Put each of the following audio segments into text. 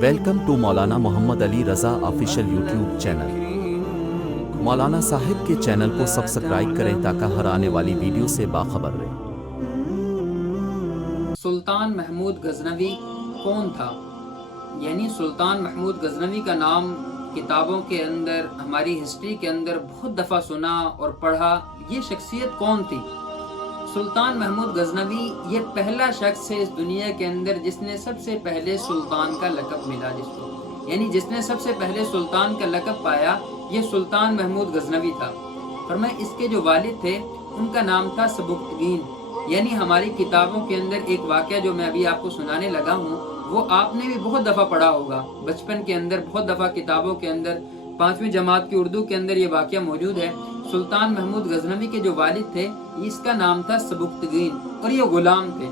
Welcome to Maulana Muhammad Ali Raza official YouTube channel. مولانا صاحب کے channel کو سبسکرائب کریں تاکہ ہر آنے والی ویڈیو سے باخبر رہیں۔ سلطان محمود غزنوی کون تھا؟ یعنی سلطان محمود غزنوی کا نام کتابوں کے اندر، ہماری ہسٹری کے اندر بہت دفعہ سنا اور پڑھا۔ یہ شخصیت کون تھی؟ سلطان محمود غزنوی یہ پہلا شخص ہے اس دنیا کے اندر جس نے سب سے پہلے سلطان کا لقب ملا، یعنی جس نے سب سے پہلے سلطان کا لقب پایا، یہ سلطان محمود غزنوی تھا۔ فرمایا اس کے جو والد تھے ان کا نام تھا سبکتگین۔ یعنی ہماری کتابوں کے اندر ایک واقعہ جو میں ابھی آپ کو سنانے لگا ہوں وہ آپ نے بھی بہت دفعہ پڑھا ہوگا، بچپن کے اندر بہت دفعہ کتابوں کے اندر، 5ویں جماعت کی اردو کے اندر یہ واقعہ موجود ہے۔ سلطان محمود غزنوی کے جو والد تھے اس کا نام تھا سبکتگین اور یہ غلام تھے۔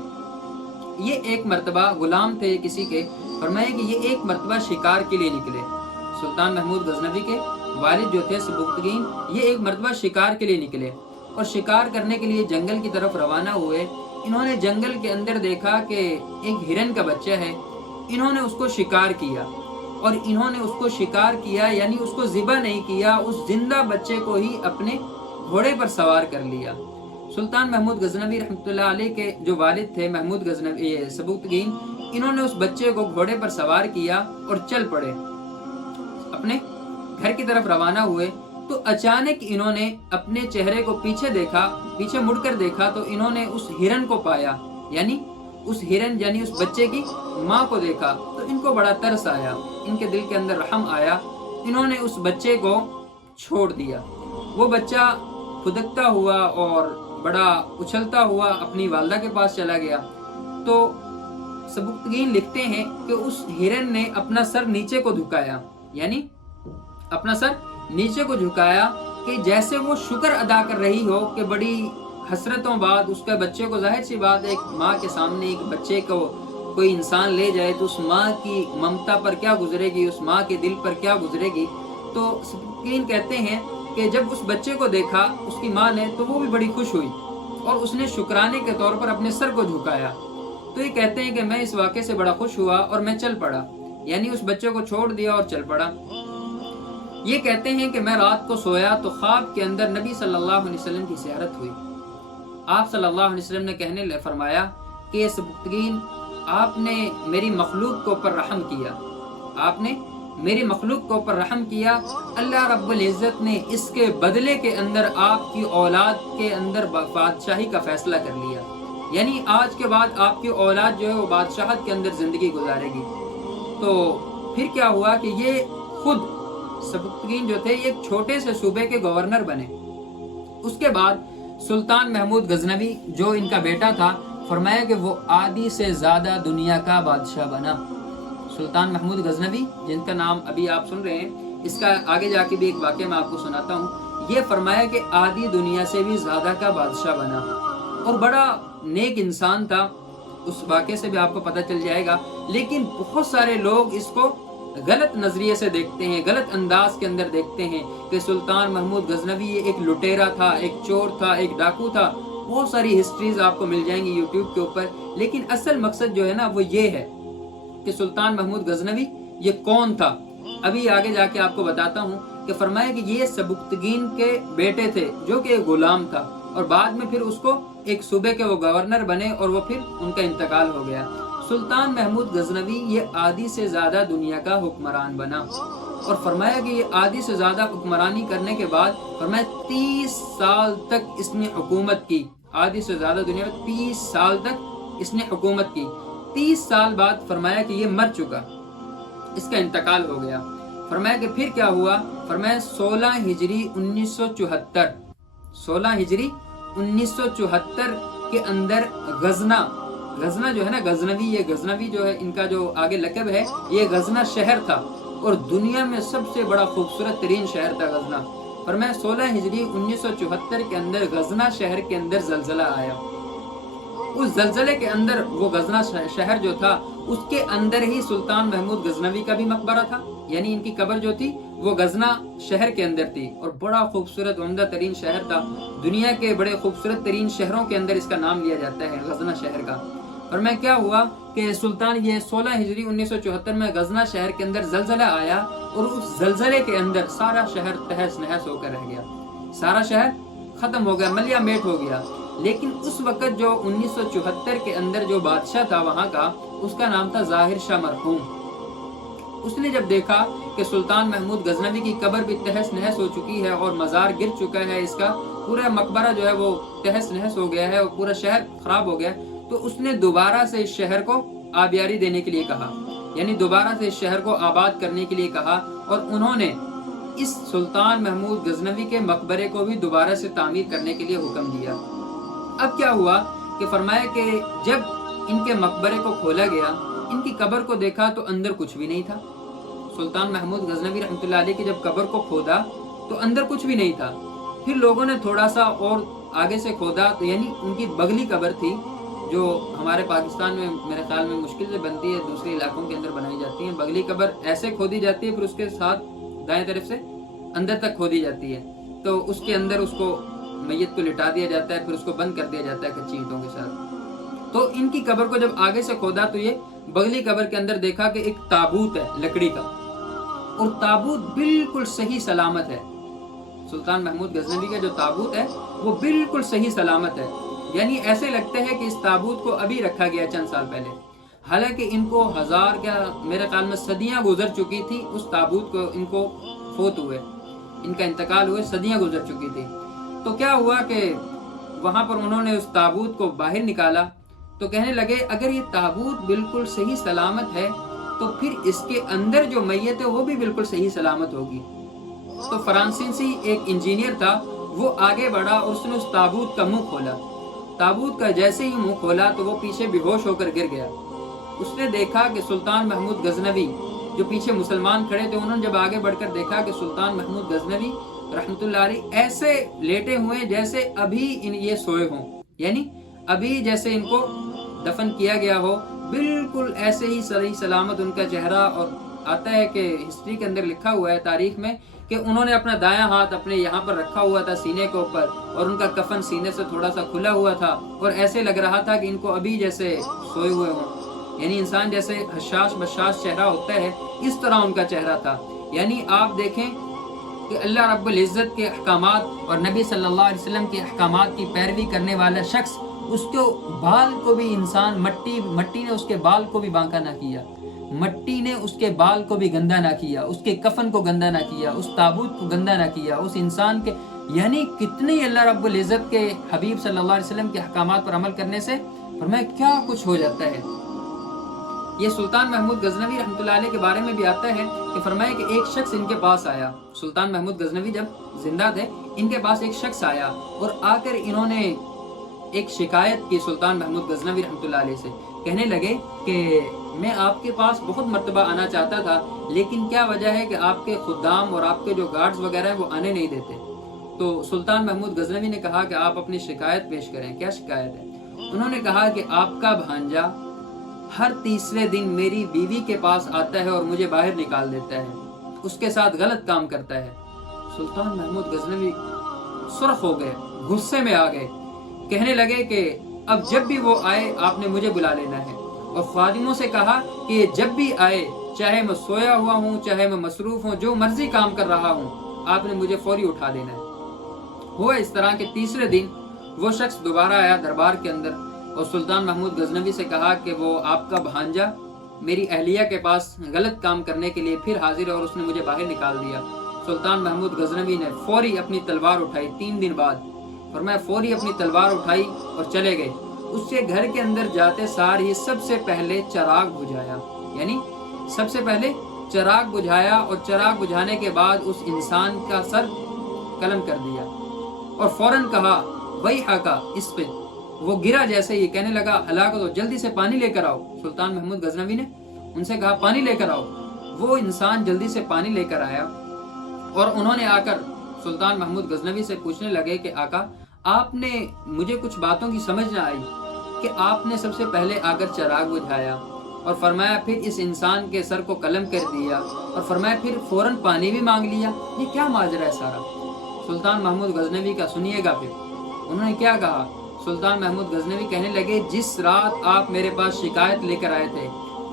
یہ ایک مرتبہ غلام تھے کسی کے۔ فرمایا کہ یہ ایک مرتبہ شکار کے لیے نکلے۔ سلطان محمود غزنوی کے والد جو تھے سبکتگین، یہ ایک مرتبہ شکار کے لیے نکلے اور شکار کرنے کے لیے جنگل کی طرف روانہ ہوئے۔ انہوں نے جنگل کے اندر دیکھا کہ ایک ہرن کا بچہ ہے، انہوں نے اس کو شکار کیا اور انہوں نے اس کو شکار کیا، یعنی اس کو ذبح نہیں کیا، اس زندہ بچے کو ہی اپنے گھوڑے پر سوار کر لیا۔ سلطان محمود غزنوی رحمۃ اللہ علیہ کے جو والد تھے محمود غزنوی سبکتگین، انہوں نے اس بچے کو گھوڑے پر سوار کیا اور چل پڑے، اپنے گھر کی طرف روانہ ہوئے۔ تو اچانک انہوں نے اپنے چہرے کو پیچھے دیکھا، پیچھے مڑ کر دیکھا تو انہوں نے اس ہرن کو پایا، یعنی اس ہرن یعنی اس بچے کی ماں کو دیکھا تو ان کو بڑا ترس آیا، ان کے دل کے اندر رحم آیا۔ انہوں نے اس بچے کو چھوڑ دیا۔ وہ بچہ پھدکتا ہوا اور بڑا اچھلتا ہوا اپنی والدہ کے پاس چلا گیا۔ تو سبکتگین لکھتے ہیں کہ اس ہرن نے اپنا سر نیچے کو جھکایا، یعنی اپنا سر نیچے کو جھکایا کہ جیسے وہ شکر ادا کر رہی ہو کہ بڑی حسرتوں بعد اس کے بچے کو، ظاہر سی بات ہے ایک ماں کے سامنے ایک بچے کو کوئی انسان لے جائے تو اس ماں کی ممتا پر کیا گزرے گی، اس ماں کے دل پر کیا گزرے گی۔ تو سبکتگین کہتے ہیں کہ جب اس بچے کو دیکھا اس کی ماں نے تو وہ بھی بڑی خوش ہوئی اور اس نے شکرانے کے طور پر اپنے سر کو جھکایا۔ تو یہ کہتے ہیں کہ میں اس واقعے سے بڑا خوش ہوا اور میں چل پڑا، یعنی اس بچے کو چھوڑ دیا اور چل پڑا۔ یہ کہتے ہیں کہ میں رات کو سویا تو خواب کے اندر نبی صلی اللہ علیہ وسلم کی زیارت ہوئی۔ آپ صلی اللہ علیہ وسلم نے کہنے لئے فرمایا کہ یہ سبکتگین آپ نے میری مخلوق کو پر رحم کیا، آپ نے میری مخلوق کو پر رحم کیا، اللہ رب العزت نے اس کے بدلے کے اندر آپ کی اولاد کے اندر بادشاہی کا فیصلہ کر لیا، یعنی آج کے بعد آپ کی اولاد جو ہے وہ بادشاہت کے اندر زندگی گزارے گی۔ تو پھر کیا ہوا کہ یہ خود سبکتگین جو تھے ایک چھوٹے سے صوبے کے گورنر بنے۔ اس کے بعد سلطان محمود غزنوی جو ان کا بیٹا تھا، فرمایا کہ وہ آدھی سے زیادہ دنیا کا بادشاہ بنا۔ سلطان محمود غزنوی جن کا نام ابھی آپ سن رہے ہیں، اس کا آگے جا کے بھی ایک واقعہ میں آپ کو سناتا ہوں۔ یہ فرمایا کہ آدھی دنیا سے بھی زیادہ کا بادشاہ بنا اور بڑا نیک انسان تھا۔ اس واقعے سے بھی آپ کو پتہ چل جائے گا، لیکن بہت سارے لوگ اس کو غلط نظریے سے دیکھتے ہیں، غلط انداز کے اندر دیکھتے ہیں کہ سلطان محمود غزنوی یہ ایک لٹیرا تھا، ایک چور تھا، ایک ڈاکو تھا۔ بہت ساری ہسٹریز آپ کو مل جائیں گی یوٹیوب کے اوپر، لیکن اصل مقصد جو ہے نا وہ یہ ہے کہ سلطان محمود غزنوی یہ کون تھا۔ ابھی آگے جا کے آپ کو بتاتا ہوں کہ فرمایا کہ یہ سبکتگین کے بیٹے تھے جو کہ ایک غلام تھا اور بعد میں پھر اس کو ایک صوبے کے وہ گورنر بنے اور وہ پھر ان کا انتقال ہو گیا۔ سلطان محمود غزنوی یہ آدھی سے زیادہ دنیا کا حکمران بنا اور فرمایا کہ یہ آدھی سے زیادہ حکمرانی کرنے کے بعد فرمایا 30 سال تک اس نے حکومت کی، آدھی سے زیادہ دنیا میں 30 سال تک اس نے حکومت کی۔ 30 سال بعد فرمایا کہ یہ مر چکا، اس کا انتقال ہو گیا۔ فرمایا کہ پھر کیا ہوا، فرمایا 16 ہجری 1974، 16 ہجری 1974 کے اندر غزنہ جو ہے نا غزنوی، یہ غزنوی جو ہے ان کا جو آگے لقب ہے، یہ غزنہ شہر تھا اور دنیا میں سب سے بڑا خوبصورت ترین شہر تھا غزنہ۔ فرمایا 16 ہجری 1974 کے اندر غزنہ شہر کے اندر زلزلہ آیا۔ اس زلزلے کے اندر وہ غزنہ شہر جو تھا اس کے اندر ہی سلطان محمود غزنوی کا بھی مقبرہ تھا، یعنی ان کی قبر جو تھی وہ غزنہ شہر کے اندر تھی اور بڑا خوبصورت عمدہ ترین شہر تھا۔ دنیا کے بڑے خوبصورت ترین شہروں کے اندر اس کا نام لیا جاتا ہے غزنہ شہر کا۔ اور میں کیا ہوا کہ سلطان یہ 16 ہجری 1974 میں غزنہ شہر کے اندر زلزلہ آیا اور اس زلزلے کے اندر سارا شہر تہس نہس ہو کر رہ گیا، سارا شہر ختم ہو گیا، ملیا میٹ ہو گیا۔ لیکن اس وقت جو 1974 کے اندر جو بادشاہ تھا وہاں کا، اس کا نام تھا ظاہر شاہ مرحوم۔ اس نے جب دیکھا کہ سلطان محمود غزنوی کی قبر بھی تہس نہس ہو چکی ہے اور مزار گر چکا ہے، اس کا پورا مقبرہ جو ہے وہ تہس نہس ہو گیا ہے اور پورا شہر خراب ہو گیا، تو اس نے دوبارہ سے اس شہر کو آبیاری دینے کے لیے کہا، یعنی دوبارہ سے اس شہر کو آباد کرنے کے لیے کہا، اور انہوں نے اس سلطان محمود غزنوی کے مقبرے کو بھی دوبارہ سے تعمیر کرنے کے لیے حکم دیا۔ اب کیا ہوا کہ فرمایا کہ جب ان کے مقبرے کو کھولا گیا، ان کی قبر کو دیکھا تو اندر کچھ بھی نہیں تھا۔ سلطان محمود غزنوی رحمۃ اللہ علیہ کی جب قبر کو کھودا تو اندر کچھ بھی نہیں تھا۔ پھر لوگوں نے تھوڑا سا اور آگے سے کھودا تو یعنی ان کی بغلی قبر تھی جو ہمارے پاکستان میں میرے خیال میں مشکل سے بنتی ہے، دوسرے علاقوں کے اندر بنائی جاتی ہے۔ بغلی قبر ایسے کھودی جاتی ہے، پھر اس کے ساتھ دائیں طرف سے اندر تک کھودی جاتی ہے، تو اس کے اندر اس کو میت کو لٹا دیا جاتا ہے، پھر اس کو بند کر دیا جاتا ہے کچی اینٹوں کے ساتھ۔ تو ان کی قبر کو جب آگے سے کھودا تو یہ بغلی قبر کے اندر دیکھا کہ ایک تابوت ہے لکڑی کا، اور تابوت بالکل صحیح سلامت ہے۔ سلطان محمود غزنوی کا جو تابوت ہے وہ بالکل صحیح سلامت ہے، یعنی ایسے لگتے ہیں کہ اس تابوت کو ابھی رکھا گیا چند سال پہلے، حالانکہ ان کو ہزار کیا میرے خیال میں صدیاں گزر چکی تھی اس تابوت کو، ان کو فوت ہوئے، ان کا انتقال ہوئے، صدیاں گزر چکی تھی۔ تو کیا ہوا کہ وہاں پر انہوں نے اس تابوت کو باہر نکالا تو کہنے لگے اگر یہ تابوت بالکل صحیح سلامت ہے تو پھر اس کے اندر جو میت ہے وہ بھی بالکل صحیح سلامت ہوگی۔ تو فرانسیسی ایک انجینئر تھا، وہ آگے بڑھا اور اس نے اس تابوت کا منہ کھولا۔ تابوت کا جیسے ہی منہ کھولا تو وہ پیچھے بے ہوش ہو کر گر گیا۔ اس نے دیکھا کہ سلطان محمود غزنوی جو پیچھے مسلمان کھڑے تھے، انہوں نے جب آگے بڑھ کر دیکھا کہ سلطان محمود غزنوی رحمۃ اللہ علیہ ایسے لیٹے ہوئے جیسے ابھی یہ سوئے ہوں، یعنی ابھی جیسے ان کو دفن کیا گیا ہو، بالکل ایسے ہی صحیح سلامت ان کا چہرہ۔ اور آتا ہے کہ ہسٹری کے اندر لکھا ہوا ہے تاریخ میں کہ انہوں نے اپنا دایاں ہاتھ اپنے یہاں پر رکھا ہوا تھا سینے کے اوپر، اور ان کا کفن سینے سے تھوڑا سا کھلا ہوا تھا، اور ایسے لگ رہا تھا کہ ان کو ابھی جیسے سوئے ہوئے ہوں، یعنی انسان جیسے حشاش بشاش چہرہ ہوتا ہے اس طرح ان کا چہرہ تھا۔ یعنی آپ دیکھیں کہ اللہ رب العزت کے احکامات اور نبی صلی اللہ علیہ وسلم کے احکامات کی پیروی کرنے والا شخص، اس کے بال کو بھی انسان مٹی نے اس کے بال کو بھی بانکا نہ کیا، مٹی نے اس کے بال کو بھی گندا نہ کیا، اس کے کفن کو گندا نہ کیا، اس تابوت کو گندا نہ کیا، اس انسان کے، یعنی کتنی اللہ رب العزت کے حبیب صلی اللہ علیہ وسلم کے احکامات پر عمل کرنے سے فرمایا کیا کچھ ہو جاتا ہے۔ یہ سلطان محمود غزنوی رحمۃ اللہ علیہ کے بارے میں بھی آتا ہے کہ فرمایا کہ ایک شخص ان کے پاس آیا، سلطان محمود غزنوی جب زندہ تھے ان کے پاس ایک شخص آیا، اور آ کر انہوں نے ایک شکایت کی سلطان محمود غزنوی رحمۃ اللہ علیہ سے، کہنے لگے کہ میں آپ کے پاس بہت مرتبہ آنا چاہتا تھا، لیکن کیا وجہ ہے کہ آپ کے خدام اور آپ کے جو گارڈز وغیرہ ہیں وہ آنے نہیں دیتے۔ تو سلطان محمود غزنوی نے کہا کہ آپ اپنی شکایت پیش کریں، کیا شکایت ہے؟ انہوں نے کہا کہ آپ کا بھانجا ہر تیسرے دن میری بیوی کے پاس آتا ہے اور مجھے باہر نکال دیتا ہے، اس کے ساتھ غلط کام کرتا ہے۔ سلطان محمود غزنوی سرخ ہو گئے، غصے میں آ گئے، کہنے لگے کہ اب جب بھی وہ آئے آپ نے مجھے بلا لینا ہے، اور خادموں سے کہا کہ جب بھی آئے، چاہے میں سویا ہوا ہوں، چاہے میں مصروف ہوں، جو مرضی کام کر رہا ہوں، آپ نے مجھے فوری اٹھا دینا ہے۔ ہوا اس طرح کہ تیسرے دن وہ شخص دوبارہ آیا دربار کے اندر، اور سلطان محمود غزنوی سے کہا کہ وہ آپ کا بھانجا میری اہلیہ کے پاس غلط کام کرنے کے لیے پھر حاضر ہے اور اس نے مجھے باہر نکال دیا۔ سلطان محمود غزنوی نے فوری اپنی تلوار اٹھائی، 3 دن بعد فرمایا فوری اپنی تلوار اٹھائی اور چلے گئے۔ اس کے گھر کے اندر جاتے سار ہی سب سے پہلے چراغ بجھایا، یعنی سب سے پہلے چراغ بجھایا، اور چراغ بجھانے کے بعد اس انسان کا سر قلم کر دیا، اور فوراً کہا وہی حقا اس پہ، وہ گرا جیسے ہی کہنے لگا ہلاکت ہو، جلدی سے پانی لے کر آؤ۔ سلطان محمود غزنوی نے ان سے کہا پانی لے کر آؤ۔ وہ انسان جلدی سے پانی لے کر آیا، اور انہوں نے آ کر سلطان محمود غزنوی سے پوچھنے لگے کہ آقا آپ نے، مجھے کچھ باتوں کی سمجھ نہ آئی کہ آپ نے سب سے پہلے آ کر چراغ بجھایا، اور فرمایا پھر اس انسان کے سر کو قلم کر دیا، اور فرمایا پھر فوراً پانی بھی مانگ لیا، یہ کیا ماجرا ہے سارا؟ سلطان محمود غزنوی کا سنیے گا۔ پھر انہوں نے کیا کہا؟ سلطان محمود غزنوی کہنے لگے جس رات آپ میرے پاس شکایت لے کر آئے تھے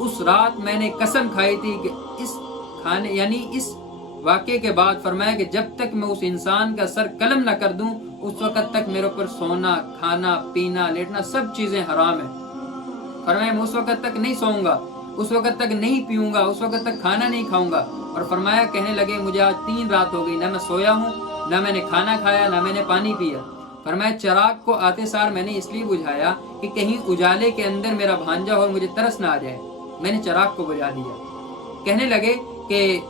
اس رات میں نے قسم کھائی تھی کہ اس کھانے یعنی اس واقعے کے بعد فرمایا کہ جب تک میں اس انسان کا سر قلم نہ کر دوں اس وقت تک میرے اوپر سونا کھانا پینا لیٹنا سب چیزیں حرام ہیں. فرمایا میں اس وقت تک نہیں سوؤں گا, اس وقت تک نہیں پیوں گا, اس وقت تک کھانا نہیں کھاؤں گا. اور فرمایا کہنے لگے مجھے آج 3 رات ہو گئی, نہ میں سویا ہوں, نہ میں نے کھانا کھایا, نہ میں نے پانی پیا. فرمایا چراغ کو آتے سار میں نے اس لیے بجھایا کہ کہیں اجالے کے اندر میرا بھانجا ہو اور مجھے ترس نہ آ جائے, میں نے چراغ کو بجھا دیا. کہنے لگے کہ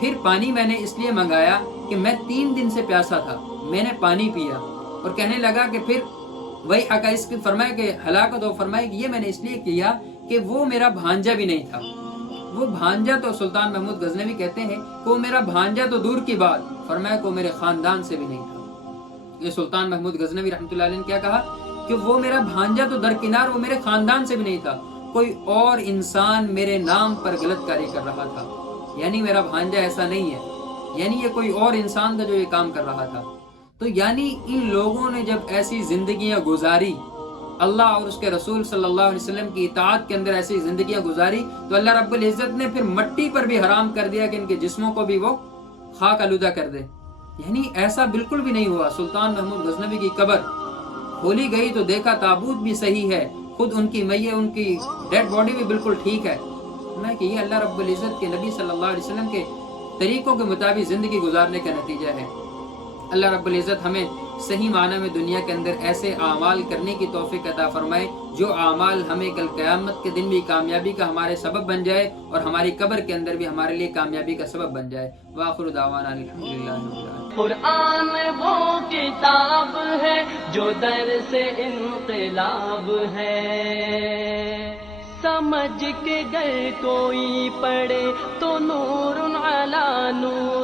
پھر پانی میں نے اس لیے منگایا کہ میں 3 دن سے پیاسا تھا, میں نے پانی پیا. اور کہنے لگا کہ پھر وہی اس کی فرمایا کہ ہلاکت ہو. فرمایا کہ یہ میں نے اس لیے کیا کہ وہ میرا بھانجا بھی نہیں تھا. وہ بھانجا تو سلطان محمود غزنوی کہتے ہیں کہ وہ میرا بھانجا تو دور کی بات, فرمایا کہ وہ میرے خاندان سے بھی نہیں تھا. یہ سلطان محمود غزنوی رحمۃ اللہ علیہ نے کیا کہا کہ وہ میرا بھانجا تو درکنار وہ میرے خاندان سے بھی نہیں تھا, کوئی اور انسان میرے نام پر غلط کاری کر رہا تھا. یعنی میرا بھانجا ایسا نہیں ہے, یعنی یہ کوئی اور انسان تھا جو یہ کام کر رہا تھا. تو یعنی ان لوگوں نے جب ایسی زندگیاں گزاری, اللہ اور اس کے رسول صلی اللہ علیہ وسلم کی اطاعت کے اندر ایسی زندگیاں گزاری, تو اللہ رب العزت نے پھر مٹی پر بھی حرام کر دیا کہ ان کے جسموں کو بھی وہ خاک آلودہ کر دے. یعنی ایسا بالکل بھی نہیں ہوا. سلطان محمود غزنوی کی قبر کھولی گئی تو دیکھا تابوت بھی صحیح ہے, خود ان کی میت ان کی ڈیڈ باڈی بھی بالکل ٹھیک ہے. میں کہ یہ اللہ رب العزت کے نبی صلی اللہ علیہ وسلم کے طریقوں کے مطابق زندگی گزارنے کا نتیجہ ہے. اللہ رب العزت ہمیں صحیح معنی میں دنیا کے اندر ایسے اعمال کرنے کی توفیق عطا فرمائے جو اعمال ہمیں کل قیامت کے دن بھی کامیابی کا ہمارے سبب بن جائے اور ہماری قبر کے اندر بھی ہمارے لیے کامیابی کا سبب بن جائے. وآخر دعوانا الحمدللہ رب العالمین. قرآن وہ کتاب ہے جو در سے انقلاب ہے, سمجھ کے گئے کوئی پڑھے تو نور علی نور